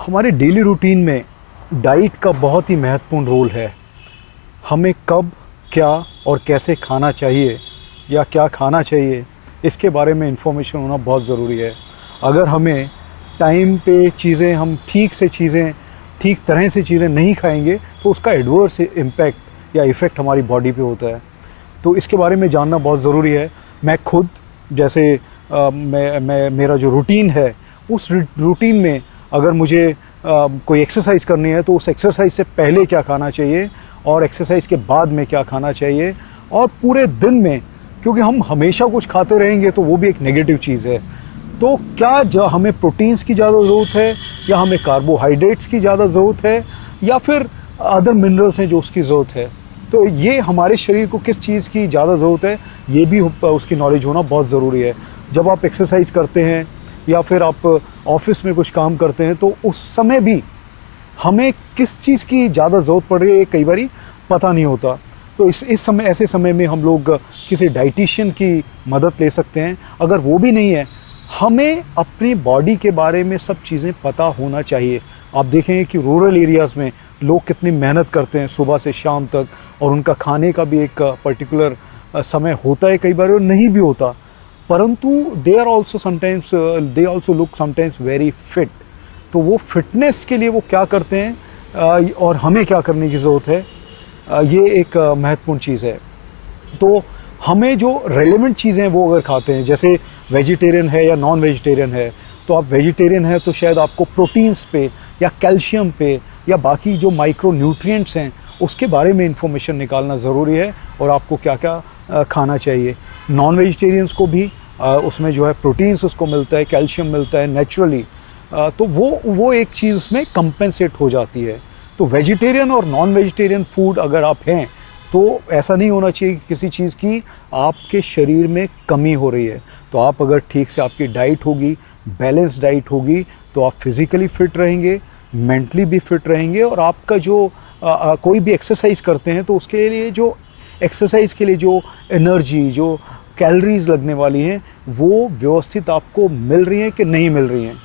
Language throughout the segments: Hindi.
हमारे डेली रूटीन में डाइट का बहुत ही महत्वपूर्ण रोल है। हमें कब, क्या और कैसे खाना चाहिए या क्या खाना चाहिए, इसके बारे में इंफॉर्मेशन होना बहुत ज़रूरी है। अगर हमें टाइम पे चीज़ें, हम ठीक तरह से चीज़ें नहीं खाएंगे तो उसका एडवर्स इम्पैक्ट या इफ़ेक्ट हमारी बॉडी पे होता है। तो इसके बारे में जानना बहुत ज़रूरी है। मैं खुद जैसे मेरा जो रूटीन है, उस रूटीन में अगर मुझे कोई एक्सरसाइज करनी है तो उस एक्सरसाइज से पहले क्या खाना चाहिए और एक्सरसाइज के बाद में क्या खाना चाहिए, और पूरे दिन में, क्योंकि हम हमेशा कुछ खाते रहेंगे तो वो भी एक नेगेटिव चीज़ है। तो क्या जो हमें प्रोटीन्स की ज़्यादा ज़रूरत है या हमें कार्बोहाइड्रेट्स की ज़्यादा ज़रूरत है या फिर अदर मिनरल्स हैं जो उसकी ज़रूरत है, तो ये हमारे शरीर को किस चीज़ की ज़्यादा ज़रूरत है, ये भी उसकी नॉलेज होना बहुत ज़रूरी है। जब आप एक्सरसाइज करते हैं या फिर आप ऑफिस में कुछ काम करते हैं तो उस समय भी हमें किस चीज़ की ज़्यादा ज़रूरत पड़ रही है कई बार पता नहीं होता। तो इस समय, ऐसे समय में हम लोग किसी डाइटिशियन की मदद ले सकते हैं। अगर वो भी नहीं है, हमें अपनी बॉडी के बारे में सब चीज़ें पता होना चाहिए। आप देखेंगे कि रूरल एरियाज़ में लोग कितनी मेहनत करते हैं सुबह से शाम तक, और उनका खाने का भी एक पर्टिकुलर समय होता है, कई बार नहीं भी होता, परंतु they also look sometimes very fit. तो वो फिटनेस के लिए वो क्या करते हैं और हमें क्या करने की ज़रूरत है, ये एक महत्वपूर्ण चीज़ है। तो हमें जो रेलेवेंट चीज़ें हैं वो अगर खाते हैं, जैसे वेजिटेरियन है या नॉन वेजिटेरियन है, तो आप वेजिटेरियन है तो शायद आपको प्रोटीन्स पे या कैल्शियम पे या बाकी जो माइक्रो न्यूट्रिएंट्स हैं उसके बारे में इंफॉर्मेशन निकालना ज़रूरी है, और आपको क्या क्या खाना चाहिए। नॉन वेजिटेरियंस को भी उसमें जो है प्रोटीन्स उसको मिलता है, कैल्शियम मिलता है नेचुरली, तो वो एक चीज़ उसमें कंपेंसेट हो जाती है। तो वेजिटेरियन और नॉन वेजिटेरियन फूड अगर आप हैं तो ऐसा नहीं होना चाहिए कि किसी चीज़ की आपके शरीर में कमी हो रही है। तो आप अगर ठीक से आपकी डाइट होगी, बैलेंस डाइट होगी, तो आप फिज़िकली फ़िट रहेंगे, मेंटली भी फिट रहेंगे, और आपका जो कोई भी एक्सरसाइज करते हैं तो उसके लिए जो एक्सरसाइज के लिए जो एनर्जी, जो कैलोरीज लगने वाली हैं, वो व्यवस्थित आपको मिल रही हैं कि नहीं मिल रही हैं।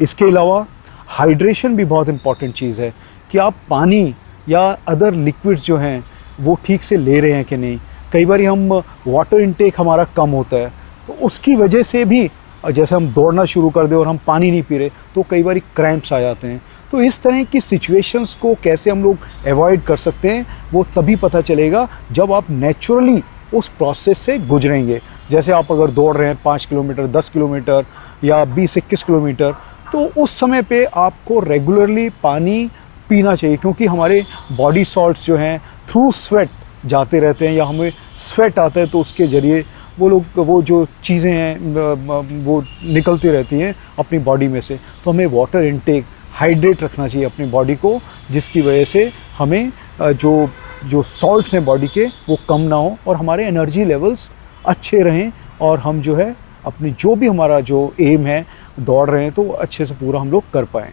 इसके अलावा हाइड्रेशन भी बहुत इम्पॉर्टेंट चीज़ है कि आप पानी या अदर लिक्विड्स जो हैं वो ठीक से ले रहे हैं कि नहीं। कई बार हम वाटर इनटेक हमारा कम होता है, तो उसकी वजह से भी, जैसे हम दौड़ना शुरू कर दें और हम पानी नहीं पी रहे तो कई बार क्रैम्प्स आ जाते हैं। तो इस तरह की सिचुएशंस को कैसे हम लोग अवॉइड कर सकते हैं, वो तभी पता चलेगा जब आप नेचुरली उस प्रोसेस से गुजरेंगे। जैसे आप अगर दौड़ रहे हैं 5 किलोमीटर, 10 किलोमीटर या 20-21 किलोमीटर, तो उस समय पे आपको रेगुलरली पानी पीना चाहिए, क्योंकि हमारे बॉडी सॉल्ट्स जो हैं थ्रू स्वेट जाते रहते हैं, या हमें स्वेट आता है तो उसके ज़रिए वो जो चीज़ें हैं वो निकलती रहती हैं अपनी बॉडी में से। तो हमें वाटर इनटेक, हाइड्रेट रखना चाहिए अपनी बॉडी को, जिसकी वजह से हमें जो सॉल्ट्स हैं बॉडी के वो कम ना हो और हमारे एनर्जी लेवल्स अच्छे रहें, और हम जो है अपनी जो भी हमारा जो एम है दौड़ रहे हैं तो अच्छे से पूरा हम लोग कर पाएँ।